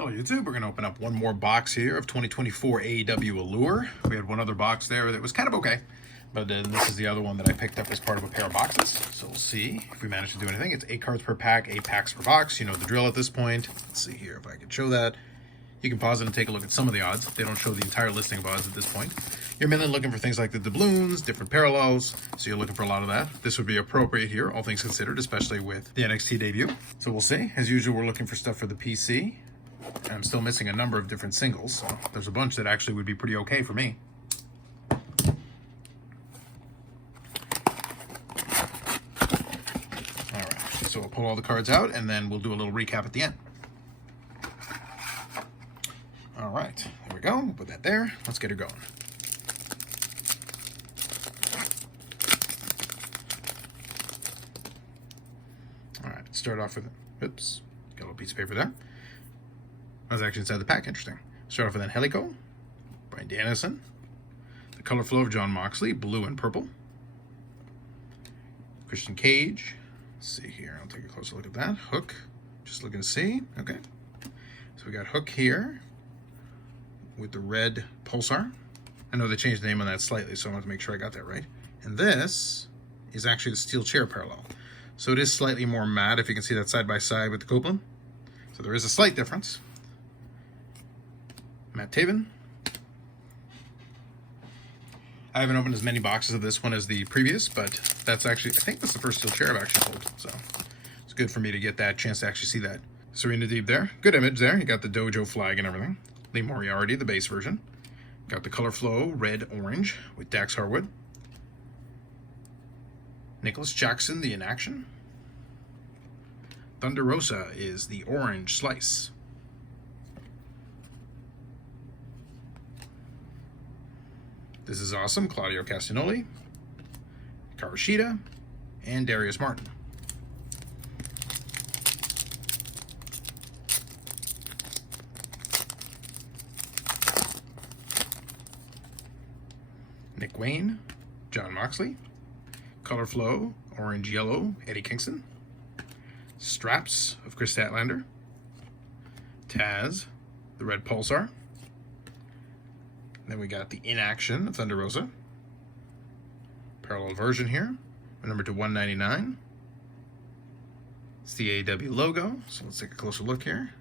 Hello YouTube, we're going to open up one more box here of 2024 AEW Allure. We had one other box there that was kind of okay, but then this is the other one that I picked up as part of a pair of boxes. So we'll see if we manage to do anything. It's 8 cards per pack, 8 packs per box. You know the drill at this point. Let's see here if I can show that. You can pause it and take a look at some of the odds. They don't show the entire listing of odds at this point. You're mainly looking for things like the doubloons, different parallels, so you're looking for a lot of that. This would be appropriate here, all things considered, especially with the NXT debut. So we'll see. As usual, we're looking for stuff for the PC. And I'm still missing a number of different singles, so there's a bunch that actually would be pretty okay for me. Alright, so we'll pull all the cards out, and then we'll do a little recap at the end. Alright, there we go. We'll put that there. Let's get her going. Alright, let's start off with, oops, got a little piece of paper there. That was actually inside the pack. Interesting. Start off with Angelico, Bryan Danielson, the color flow of Jon Moxley, blue and purple. Christian Cage. Let's see here. I'll take a closer look at that. Hook. Just looking to see. Okay. So we got Hook here with the red pulsar. I know they changed the name on that slightly, so I want to make sure I got that right. And this is actually the steel chair parallel. So it is slightly more matte, if you can see that side by side with the Copeland. So there is a slight difference. Matt Taven. I haven't opened as many boxes of this one as the previous, but that's actually, I think that's the first steel chair I've actually pulled. So it's good for me to get that chance to actually see that. Serena Deeb there. Good image there. You got the dojo flag and everything. Lee Moriarty, the base version. Got the color flow, red, orange, with Dax Harwood. Nicholas Jackson, the in action. Thunder Rosa is the orange slice. This is awesome. Claudio Castagnoli, Karushida, and Darius Martin. Nick Wayne, Jon Moxley, color flow, orange yellow, Eddie Kingston, straps of Chris Statlander, Taz, the red pulsar. Then we got the in-action of Thunder Rosa. Parallel version here. Number to 199. It's the AEW logo. So let's take a closer look here.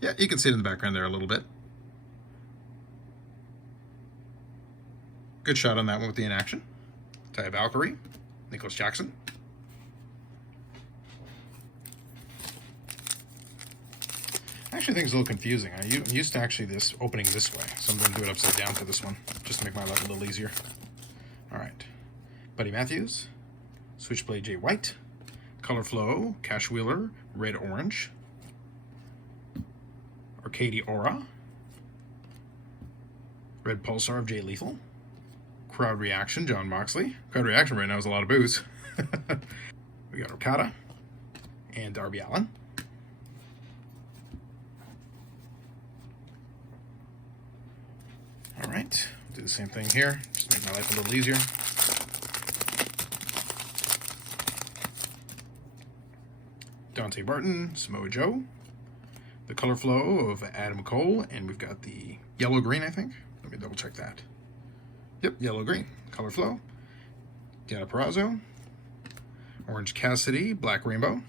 Yeah, you can see it in the background there a little bit. Good shot on that one with the in-action. Taya Valkyrie. Nicholas Jackson. Actually, things a little confusing. I'm used to actually this opening this way, so I'm going to do it upside down for this one, just to make my life a little easier. All right. Buddy Matthews, Switchblade Jay White, color flow, Cash Wheeler, red orange, Arcady Aura, red pulsar of Jay Lethal, crowd reaction, Jon Moxley. Crowd reaction right now is a lot of boos. We got Okada and Darby Allin. All right, do the same thing here. Just make my life a little easier. Dante Barton, Samoa Joe, the color flow of Adam Cole, and we've got the yellow-green, I think. Let me double check that. Yep, yellow-green, color flow. Deonna Purrazzo, Orange Cassidy, Black Rainbow,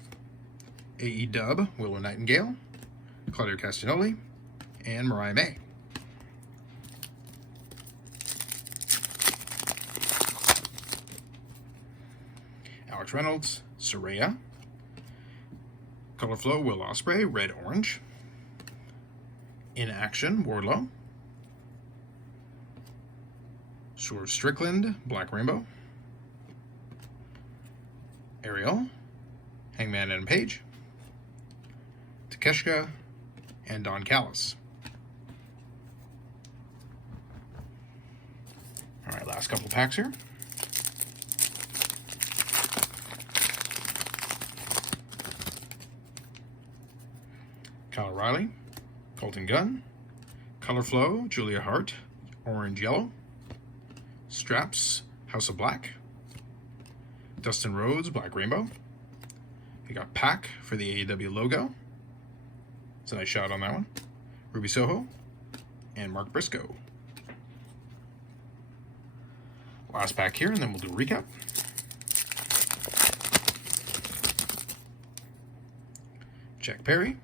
AEW, Willow Nightingale, Claudio Castagnoli, and Mariah May. Alex Reynolds, Saraya, color flow, Will Ospreay, red orange, in action, Wardlow, Swerve Strickland, Black Rainbow, Ariel, Hangman Adam Page, Takeshita, and Don Callis. All right, last couple of packs here. Kyle O'Reilly, Colton Gunn, color flow, Julia Hart, orange yellow, straps, House of Black, Dustin Rhodes, Black Rainbow. You got Pac for the AEW logo, It's a nice shot on that one. Ruby Soho and Mark Briscoe. Last pack here, and then we'll do a recap. Jack Perry,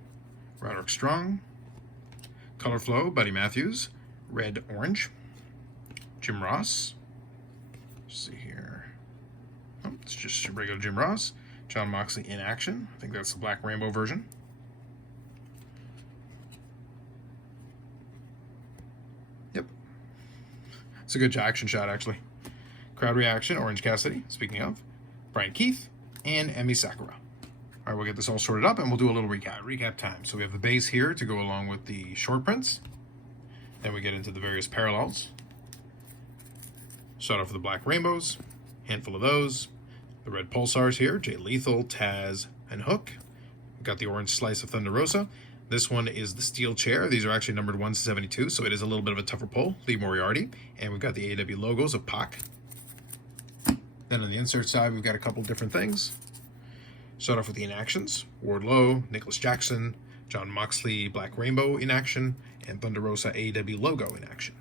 Roderick Strong, Color Flow, Buddy Matthews, Red Orange, Jim Ross. Let's see here. Oh, it's just regular Jim Ross. Jon Moxley in action. I think that's the Black Rainbow version. Yep. It's a good action shot, actually. Crowd reaction, Orange Cassidy, speaking of, Brian Keith, and Emi Sakura. All right, we'll get this all sorted up, and we'll do a little recap. Recap time. So we have the base here to go along with the short prints. Then we get into the various parallels. Start off with the Black Rainbows, handful of those. The red Pulsars here, Jay Lethal, Taz, and Hook. We've got the orange slice of Thunder Rosa. This one is the steel chair. These are actually numbered 1 to 72, so it is a little bit of a tougher pull. Lee Moriarty. And we've got the AEW logos of Pac. Then on the insert side, we've got a couple different things. Start off with the inactions. Wardlow, Nicholas Jackson, Jon Moxley, Black Rainbow in action, and Thunder Rosa AEW logo in action.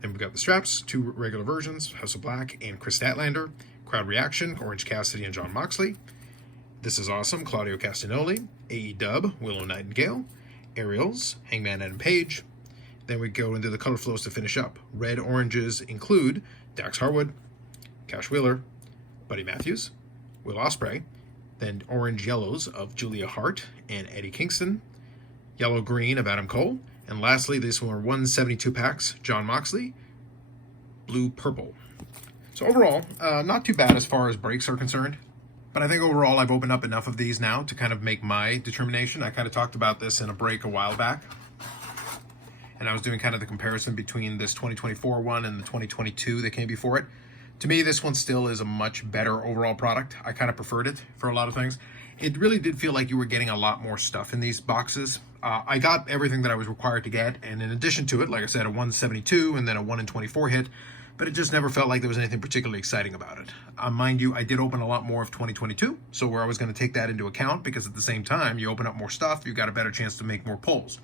Then we've got the straps, 2 regular versions, House of Black and Chris Statlander. Crowd reaction, Orange Cassidy and Jon Moxley. This is awesome, Claudio Castagnoli. AEW, Willow Nightingale. Aerials, Hangman Adam Page. Then we go into the color flows to finish up. Red oranges include Dax Harwood, Cash Wheeler, Buddy Matthews, Will Ospreay, then orange yellows of Julia Hart and Eddie Kingston, yellow green of Adam Cole, and lastly, these were 172 packs, Jon Moxley, blue purple. So overall, not too bad as far as breaks are concerned, but I think overall I've opened up enough of these now to kind of make my determination. I kind of talked about this in a break a while back, and I was doing kind of the comparison between this 2024 one and the 2022 that came before it. To me, this one still is a much better overall product. I kind of preferred it for a lot of things. It really did feel like you were getting a lot more stuff in these boxes. I got everything that I was required to get, and in addition to it, like I said, a 172 and then a 1 in 24 hit, but it just never felt like there was anything particularly exciting about it. Mind you, I did open a lot more of 2022, so where I was going to take that into account, because at the same time, you open up more stuff, you got a better chance to make more pulls.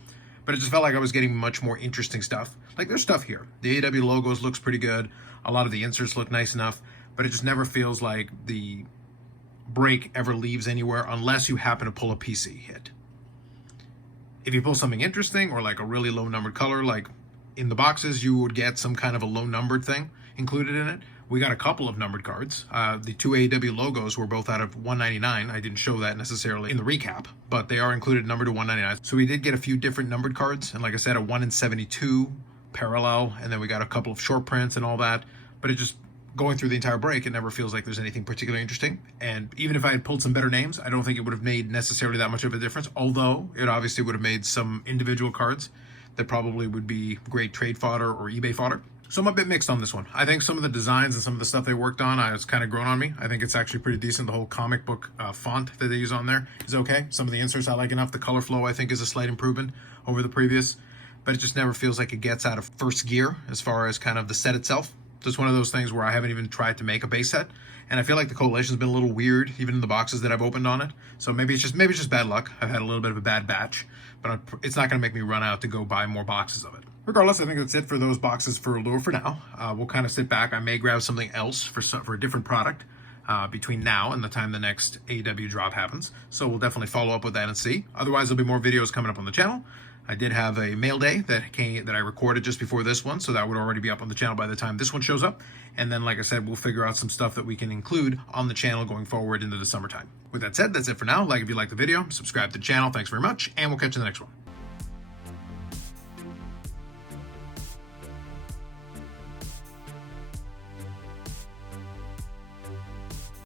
But it just felt like I was getting much more interesting stuff. Like, there's stuff here. The AEW logos looks pretty good. A lot of the inserts look nice enough, but it just never feels like the break ever leaves anywhere unless you happen to pull a PC hit. If you pull something interesting or like a really low numbered color, like in the boxes, you would get some kind of a low numbered thing included in it. We got a couple of numbered cards. The 2 AEW logos were both out of 199. I didn't show that necessarily in the recap, but they are included numbered to 199. So we did get a few different numbered cards, and like I said, a 1 in 72 parallel, and then we got a couple of short prints and all that. But it just, going through the entire break, it never feels like there's anything particularly interesting. And even if I had pulled some better names, I don't think it would have made necessarily that much of a difference, although it obviously would have made some individual cards that probably would be great trade fodder or eBay fodder. So I'm a bit mixed on this one. I think some of the designs and some of the stuff they worked on has kind of grown on me. I think it's actually pretty decent. The whole comic book font that they use on there is okay. Some of the inserts I like enough. The color flow, I think, is a slight improvement over the previous, but it just never feels like it gets out of first gear as far as kind of the set itself. So it's one of those things where I haven't even tried to make a base set, and I feel like the collation's been a little weird, even in the boxes that I've opened on it. So maybe it's just bad luck. I've had a little bit of a bad batch, but it's not going to make me run out to go buy more boxes of it. Regardless, I think that's it for those boxes for Allure for now. We'll kind of sit back. I may grab something else for a different product between now and the time the next AEW drop happens. So we'll definitely follow up with that and see. Otherwise, there'll be more videos coming up on the channel. I did have a mail day that I recorded just before this one, so that would already be up on the channel by the time this one shows up. And then, like I said, we'll figure out some stuff that we can include on the channel going forward into the summertime. With that said, that's it for now. Like if you liked the video, subscribe to the channel. Thanks very much, and we'll catch you in the next one.